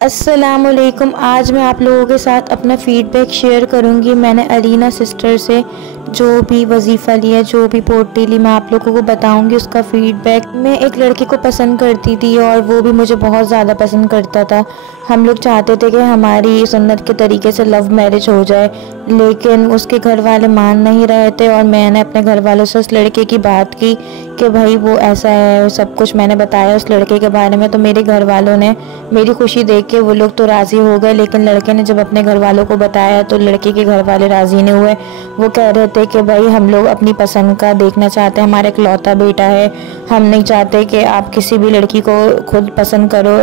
अस्सलामुअलैकुम। आज मैं आप लोगों के साथ अपना फ़ीडबैक शेयर करूंगी। मैंने अलीना सिस्टर से जो भी वजीफ़ा लिया, जो भी पोटी ली, मैं आप लोगों को बताऊंगी उसका फ़ीडबैक। मैं एक लड़के को पसंद करती थी और वो भी मुझे बहुत ज़्यादा पसंद करता था। हम लोग चाहते थे कि हमारी सुन्नत के तरीके से लव मैरिज हो जाए, लेकिन उसके घर वाले मान नहीं रहे थे। और मैंने अपने घर वालों से उस लड़के की बात की कि भाई वो ऐसा है, सब कुछ मैंने बताया उस लड़के के बारे में। तो मेरे घर वालों ने मेरी खुशी देख के वो लोग तो राज़ी हो गए, लेकिन लड़के ने जब अपने घर वालों को बताया तो लड़के के घर वाले राज़ी नहीं हुए। वो कह रहे थे कि भाई हम लोग अपनी पसंद का देखना चाहते हैं, हमारा इकलौता बेटा है, हम नहीं चाहते कि आप किसी भी लड़की को खुद पसंद करो।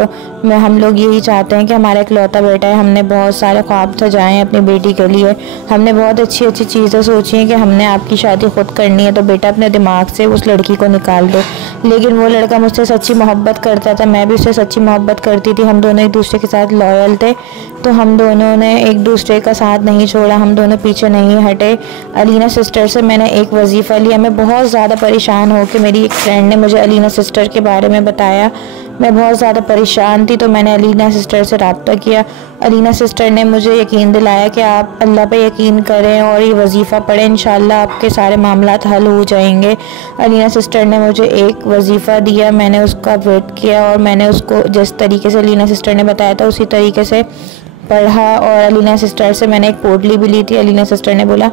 हम लोग यही चाहते हैं कि हमारा इकलौता बेटा है। हमने बहुत सारे ख्वाब सजाए हैं अपनी बेटी के लिए, हमने बहुत अच्छी अच्छी चीज़ें सोची हैं कि हमने आपकी शादी खुद करनी है, तो बेटा अपने दिमाग से उस लड़की को निकाल दो। लेकिन वो लड़का मुझसे सच्ची मोहब्बत करता था, मैं भी उससे सच्ची मोहब्बत करती थी। हम दोनों एक दूसरे के साथ लॉयल थे, तो हम दोनों ने एक दूसरे का साथ नहीं छोड़ा, हम दोनों पीछे नहीं हटे। अलीना सिस्टर से मैंने एक वजीफ़ा लिया। मैं बहुत ज़्यादा परेशान हो कि मेरी एक फ्रेंड ने मुझे अलीना सिस्टर के बारे में बताया। मैं बहुत ज़्यादा परेशान थी, तो मैंने अलीना सिस्टर से रब्ता किया। अलीना सिस्टर ने मुझे यकीन दिलाया कि आप अल्लाह पे यकीन करें और ये वजीफ़ा पढ़ें, इंशाल्लाह आपके सारे मामलात हल हो जाएंगे। अलीना सिस्टर ने मुझे एक वजीफ़ा दिया, मैंने उसका वेट किया और मैंने उसको जिस तरीके से अलीना सिस्टर ने बताया था उसी तरीके से पढ़ा। और अलीना सिस्टर से मैंने एक पोटली भी ली थी। अलीना सिस्टर ने बोला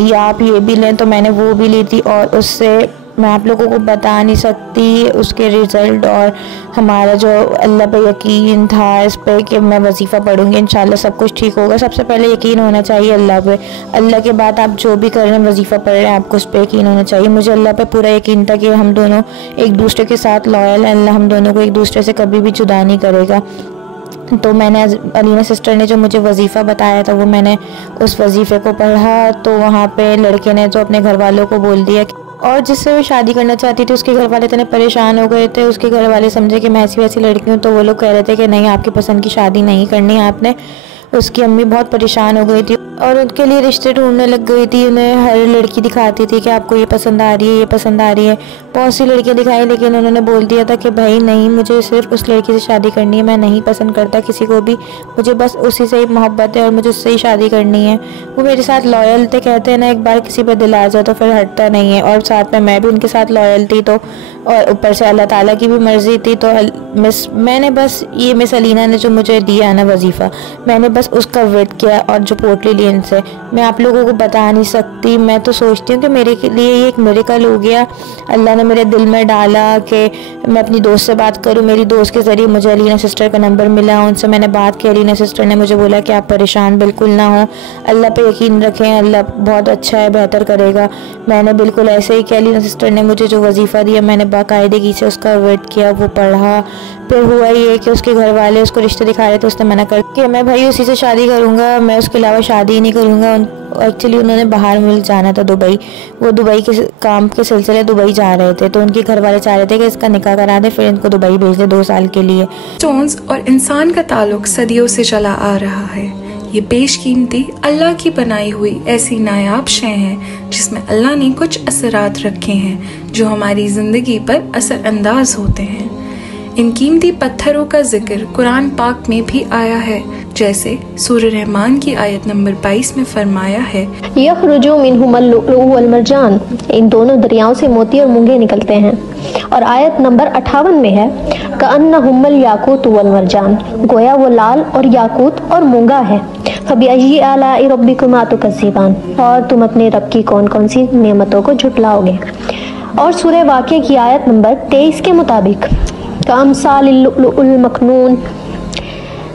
या आप ये भी लें, तो मैंने वो भी ली थी। और उससे मैं आप लोगों को बता नहीं सकती उसके रिज़ल्ट और हमारा जो अल्लाह पे यकीन था इस पे कि मैं वजीफ़ा पढ़ूंगी, इंशाल्लाह सब कुछ ठीक होगा। सबसे पहले यकीन होना चाहिए अल्लाह पे। अल्लाह के बाद आप जो भी कर रहे हैं, वजीफ़ा पढ़ रहे हैं, आपको उस पर यकीन होना चाहिए। मुझे अल्लाह पे पूरा यकीन था कि हम दोनों एक दूसरे के साथ लॉयल हैं, अल्लाह हम दोनों को एक दूसरे से कभी भी जुदा नहीं करेगा। तो मैंने अलीना सिस्टर ने जो मुझे वजीफ़ा बताया था वो मैंने उस वजीफ़े को पढ़ा। तो वहाँ पे लड़के ने तो अपने घर वालों को बोल दिया और जिससे वो शादी करना चाहती थी उसके घर वाले इतने परेशान हो गए थे। उसके घर वाले समझे कि मैं ऐसी वैसी लड़की हूँ, तो वो लोग कह रहे थे कि नहीं, आपकी पसंद की शादी नहीं करनी है आपने। उसकी अम्मी बहुत परेशान हो गई थी और उनके लिए रिश्ते ढूंढने लग गई थी। उन्हें हर लड़की दिखाती थी कि आपको ये पसंद आ रही है, ये पसंद आ रही है। बहुत सी लड़कियां दिखाई, लेकिन उन्होंने बोल दिया था कि भाई नहीं, मुझे सिर्फ उस लड़की से शादी करनी है, मैं नहीं पसंद करता किसी को भी, मुझे बस उसी से ही मोहब्बत है और मुझे उससे ही शादी करनी है। वो मेरे साथ लॉयल थे। कहते हैं ना, एक बार किसी पर दिल आ जाए तो फिर हटता नहीं है। और साथ में मैं भी उनके साथ लॉयल थी, तो और ऊपर से अल्लाह ताला की भी मर्ज़ी थी। तो मैंने बस ये मिस अलीना ने जो मुझे दिया ना वजीफ़ा, मैंने बस उसका वेट किया। और जो पोटली ली इनसे, मैं आप लोगों को बता नहीं सकती। मैं तो सोचती हूँ कि मेरे लिए ये एक मिरेकल हो गया। अल्लाह ने मेरे दिल में डाला कि मैं अपनी दोस्त से बात करूँ। मेरी दोस्त के ज़रिए मुझे अलीना सिस्टर का नंबर मिला, उनसे मैंने बात की। अलीना सिस्टर ने मुझे बोला कि आप परेशान बिल्कुल ना हो, अल्लाह पे यकीन रखें, अल्लाह बहुत अच्छा है, बेहतर करेगा। मैंने बिल्कुल ऐसे ही किया। अलीना सिस्टर ने मुझे जो वजीफ़ा दिया, मैंने बाकायदगी से उसका वेट किया, वो पढ़ा। फिर हुआ ये कि उसके घर वाले उसको रिश्ते दिखा रहे थे, उसने मना कर कि मैं भाई उसी से शादी करूँगा, मैं उसके अलावा शादी ही नहीं करूँगा। एक्चुअली उन्होंने बाहर मुल्क जाना था, दुबई। वो दुबई के काम के सिलसिले दुबई जा रहे थे, तो उनके घर वाले चाह रहे थे कि इसका निकाह करा दें, फिर इनको दुबई भेज दें 2 साल के लिए। स्टोन्स और इंसान का ताल्लुक सदियों से चला आ रहा है। ये बेशकीमती अल्लाह की बनाई हुई ऐसी नायाब शय हैं जिसमें अल्लाह ने कुछ असरात रखे हैं जो हमारी ज़िंदगी पर असरअंदाज होते हैं। इन कीमती पत्थरों का जिक्र कुरान पाक में भी आया है, जैसे सूरह रहमान की आयत नंबर 22 में फरमाया है, यखरुजु मिनहुमुल लुअलु वल मरजान, इन दोनों दरियाओं से मोती और मूंगे निकलते हैं। और आयत नंबर 58 में है, कअन्नहुमुल याकूत वल मरजान, गोया वो लाल और याकूत और मूंगा है। फबिअय्यि आलाइ रब्बिकुमा तुकज़्ज़िबान, और तुम अपने रब की कौन कौन सी नेमतों को झुटलाओगे। और सूरह वाक़िया की आयत नंबर 23 के मुताबिक, कामसालिल लुअलुल मकनून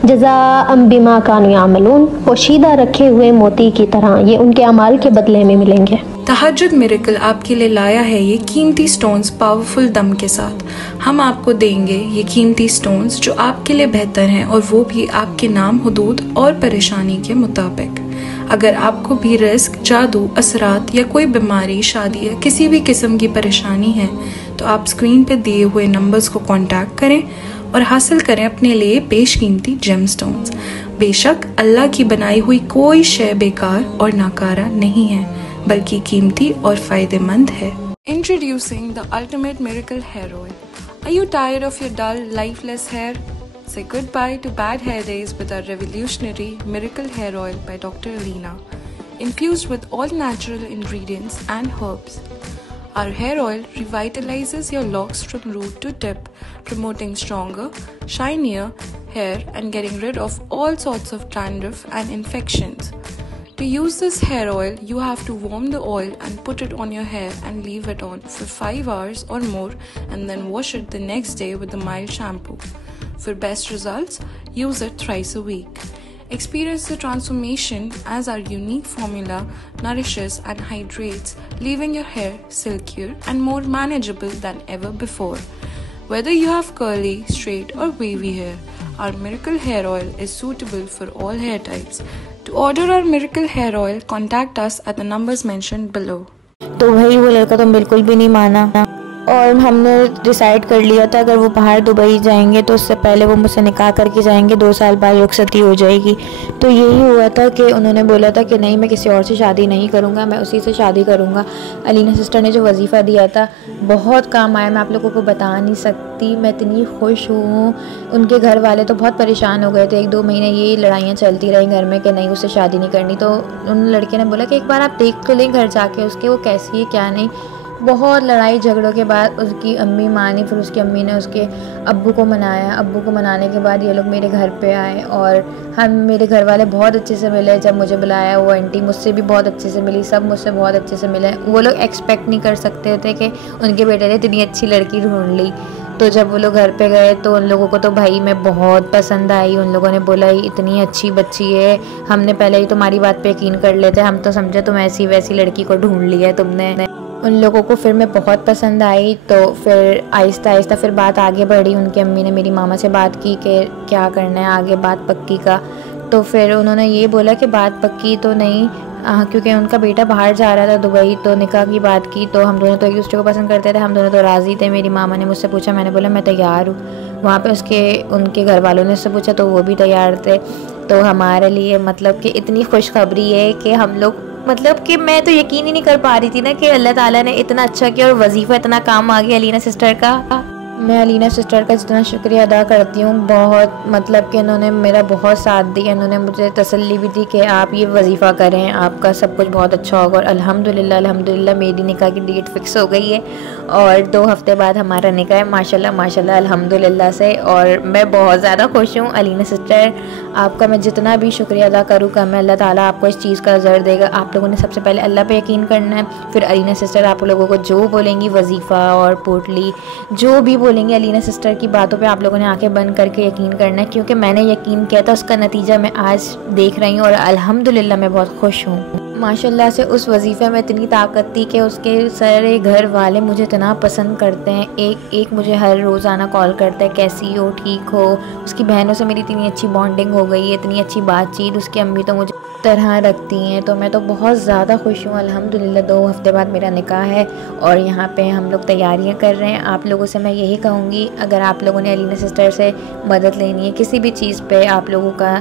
जज़ाअम बिमा कानू यामलून, पोशीदा रखे हुए मोती की तरह ये उनके अमाल के बदले में मिलेंगे। तहज्जुद मिरेकल आपके लिए लाया है ये कीमती स्टोन्स पावरफुल दम के साथ। हम आपको देंगे ये कीमती स्टोन्स जो आपके लिए बेहतर हैं, और वो भी आपके नाम, हुदूद और परेशानी के मुताबिक। अगर आपको भी रिस्क, जादू, असरात या कोई बीमारी, शादी या किसी भी किस्म की परेशानी है, तो आप स्क्रीन पर दिए हुए नंबर्स को कांटेक्ट करें और हासिल करें अपने लिए बेशकीमती जेमस्टोन्स। बेशक अल्लाह की बनाई हुई कोई शय बेकार और नाकारा नहीं है, बल्कि कीमती और फायदेमंद है। Introducing the ultimate miracle hair oil. Are you tired of your dull, lifeless hair? Say goodbye to bad hair days with our revolutionary miracle hair oil by Dr. Alina, infused with all natural ingredients and herbs. Our hair oil revitalizes your locks from root to tip, promoting stronger, shinier hair and getting rid of all sorts of dandruff and infections. To use this hair oil, you have to warm the oil and put it on your hair and leave it on for 5 hours or more, and then wash it the next day with a mild shampoo. For best results, use it thrice a week. Experience the transformation as our unique formula nourishes and hydrates, leaving your hair silkier and more manageable than ever before. Whether you have curly, straight or wavy hair, our miracle hair oil is suitable for all hair types. To order our miracle hair oil, contact us at the numbers mentioned below. तो भाई वो लड़का तो बिल्कुल भी नहीं माना और हमने डिसाइड कर लिया था अगर वो बाहर दुबई जाएंगे तो उससे पहले वो मुझसे निकाह करके जाएंगे, 2 साल बाद रुखसती हो जाएगी। तो यही हुआ था कि उन्होंने बोला था कि नहीं, मैं किसी और से शादी नहीं करूँगा, मैं उसी से शादी करूँगा। अलीना सिस्टर ने जो वजीफ़ा दिया था बहुत काम आया, मैं आप लोगों को बता नहीं सकती, मैं इतनी खुश हूँ। उनके घर वाले तो बहुत परेशान हो गए थे, 1-2 महीने ये लड़ाइयाँ चलती रहीं घर में कि नहीं उससे शादी नहीं करनी। तो उन लड़के ने बोला कि एक बार आप देख तो लें घर जाके उसके, वो कैसी है क्या नहीं। बहुत लड़ाई झगड़ों के बाद उसकी अम्मी मानी, फिर उसकी अम्मी ने उसके अब्बू को मनाया। अब्बू को मनाने के बाद ये लोग मेरे घर पे आए और मेरे घर वाले बहुत अच्छे से मिले। जब मुझे बुलाया वो आंटी मुझसे भी बहुत अच्छे से मिली, सब मुझसे बहुत अच्छे से मिले। वो लोग एक्सपेक्ट नहीं कर सकते थे कि उनके बेटे ने इतनी अच्छी लड़की ढूंढ ली। तो जब वो लोग घर पे गए तो उन लोगों को तो भाई मैं बहुत पसंद आई। उन लोगों ने बोला इतनी अच्छी बच्ची है, हमने पहले ही तुम्हारी बात पे यकीन कर लेते, हम तो समझे तुम ऐसी वैसी लड़की को ढूंढ लिया है तुमने। उन लोगों को फिर मैं बहुत पसंद आई। तो फिर आहिस्ता आहिस्ता फिर बात आगे बढ़ी। उनकी अम्मी ने मेरी मामा से बात की कि क्या करना है आगे, बात पक्की का। तो फिर उन्होंने ये बोला कि बात पक्की तो नहीं, क्योंकि उनका बेटा बाहर जा रहा था दुबई, तो निकाह की बात की। तो हम दोनों तो एक दूसरे को पसंद करते थे, हम दोनों तो राज़ी थे। मेरी मामा ने मुझसे पूछा, मैंने बोला मैं तैयार हूँ। वहाँ पे उनके घर वालों ने उससे पूछा तो वो भी तैयार थे। तो हमारे लिए मतलब कि इतनी खुशखबरी है कि हम लोग, मतलब कि मैं तो यकीन ही नहीं कर पा रही थी ना कि अल्लाह ताला ने इतना अच्छा किया और वजीफ़ा इतना काम आ गया अलीना सिस्टर का। मैं अलीना सिस्टर का जितना शुक्रिया अदा करती हूँ बहुत, मतलब कि इन्होंने मेरा बहुत साथ दिया। इन्होंने मुझे तसल्ली भी दी कि आप ये वजीफ़ा करें, आपका सब कुछ बहुत अच्छा होगा। और अल्हम्दुलिल्लाह मेरी निकाह की डेट फ़िक्स हो गई है और 2 हफ्ते बाद हमारा निकाह है माशाल्लाह अल्हम्दुलिल्लाह से। और मैं बहुत ज़्यादा खुश हूँ। अलीना सिस्टर आपका मैं जितना भी शुक्रिया अदा करूँ कम है। अल्लाह ताला आपको इस चीज़ का अज़र देगा। आप लोगों ने सबसे पहले अल्लाह पे यकीन करना है, फिर अलीना सिस्टर आप लोगों को जो बोलेंगी वजीफ़ा और पोटली जो भी बोलेंगे अलीना सिस्टर की बातों पे आप लोगों ने आंखें बंद करके यकीन करना है, क्योंकि मैंने यकीन किया था उसका नतीजा मैं आज देख रही हूँ और अल्हम्दुलिल्लाह मैं बहुत खुश हूँ। माशाल्लाह से उस वजीफ़े में इतनी ताकत थी कि उसके सारे घर वाले मुझे इतना पसंद करते हैं। एक मुझे हर रोज़ाना कॉल करता है कैसी हो, ठीक हो। उसकी बहनों से मेरी इतनी अच्छी बॉन्डिंग हो गई है, इतनी अच्छी बातचीत। उसकी अम्मी तो मुझे तरह रखती हैं। तो मैं तो बहुत ज़्यादा खुश हूँ अल्हम्दुलिल्लाह। 2 हफ्ते बाद मेरा निकाह है और यहाँ पे हम लोग तैयारियाँ कर रहे हैं। आप लोगों से मैं यही कहूँगी, अगर आप लोगों ने अलीना सिस्टर से मदद लेनी है किसी भी चीज़ पे, आप लोगों का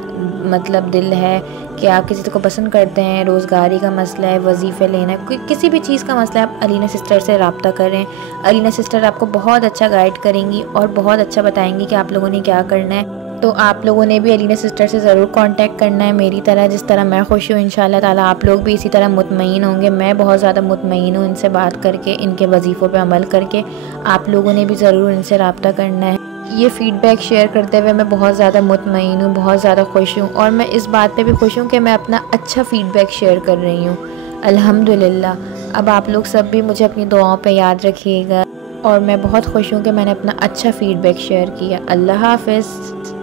मतलब दिल है कि आप किसी को पसंद करते हैं, रोज़गारी का मसला है, वजीफ़े लेना है, किसी भी चीज़ का मसला है, आप अलीना सिस्टर से रब्ता करें। अलीना सिस्टर आपको बहुत अच्छा गाइड करेंगी और बहुत अच्छा बताएंगी कि आप लोगों ने क्या करना है। तो आप लोगों ने भी अलीना सिस्टर से ज़रूर कांटेक्ट करना है मेरी तरह, जिस तरह मैं खुश हूँ। इंशाल्लाह ताला आप लोग भी इसी तरह मुतमईन होंगे। मैं बहुत ज़्यादा मुतमईन हूँ इनसे बात करके, इनके वजीफ़ों पे अमल करके। आप लोगों ने भी ज़रूर इनसे रब्ता करना है। ये फ़ीडबैक शेयर करते हुए मैं बहुत ज़्यादा मुतमईन हूँ, बहुत ज़्यादा खुश हूँ। और मैं इस बात पे भी खुश हूँ कि मैं अपना अच्छा फ़ीडबैक शेयर कर रही हूँ अल्हम्दुलिल्लाह। अब आप लोग सब भी मुझे अपनी दुआओं पे याद रखिएगा और मैं बहुत खुश हूँ कि मैंने अपना अच्छा फ़ीडबैक शेयर किया। अल्लाह हाफ़िज़।